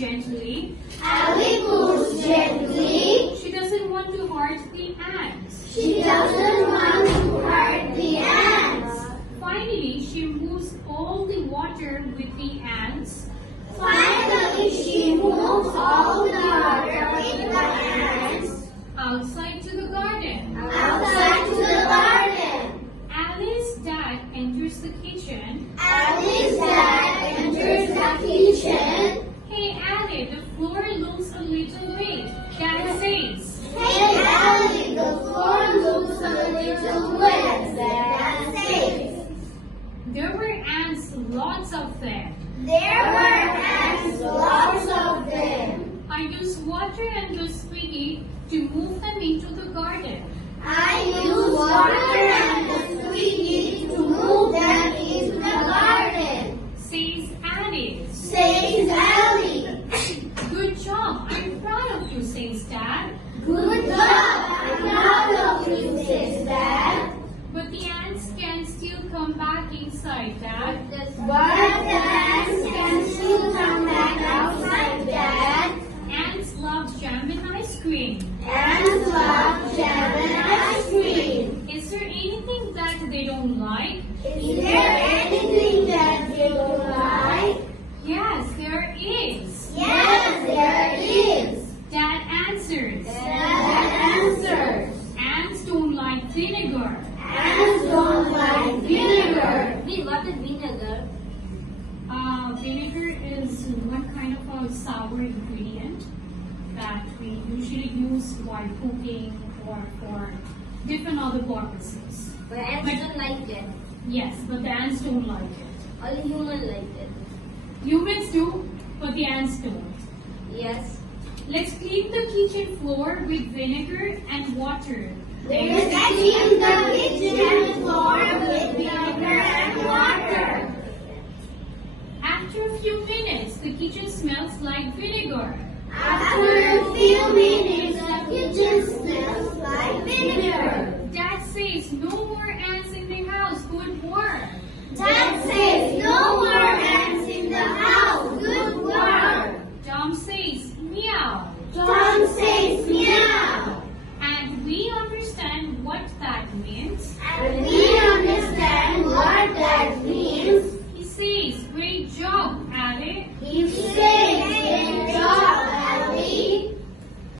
gently. Ellie moves gently. She doesn't want to hurt the ants. She doesn't want to hurt the ants. Finally, she moves all the water with the ants. Finally, she moves all the water with the ants Outside to the garden. outside to the garden. Alice's dad enters the kitchen. Ellie's dad enters the kitchen. Hey Ali, the floor looks a little wet. Dad says. Hey Ellie, the floor looks a little wet. Dad says. There were ants, lots of them. There were ants, lots of them. I used water and the squeaky to move them into the garden. I used water and the squeaky to move them into the garden. Says Alice. Says Ellie. Good job. I'm proud of you, says Dad. Good job. I'm proud of you, says Dad. But the ants can still come back inside, Dad. But the ants can still come back outside, Dad. Ants love jam and ice cream. Ants love jam and ice cream. Is there anything that they don't like? Is there anything that they don't like? Yes, there is. Yes, there is. Dad answers. Dad answers. Ants don't like vinegar. Ants don't like vinegar. What is vinegar? Vinegar is one kind of a sour ingredient that we usually use while cooking or for different other purposes. But ants don't like it. Yes, but the ants don't like it. Only humans like it. Humans do, but the ants don't. Yes. Let's clean the kitchen floor with vinegar and water. Let's clean the kitchen floor with vinegar and water. After a few minutes, the kitchen smells like vinegar. After a few minutes, the kitchen smells like vinegar. Dad says no more ants in the house. Good work. Dad says no more ants in the house. Good work. Tom says meow. Tom says meow. And we understand what that means.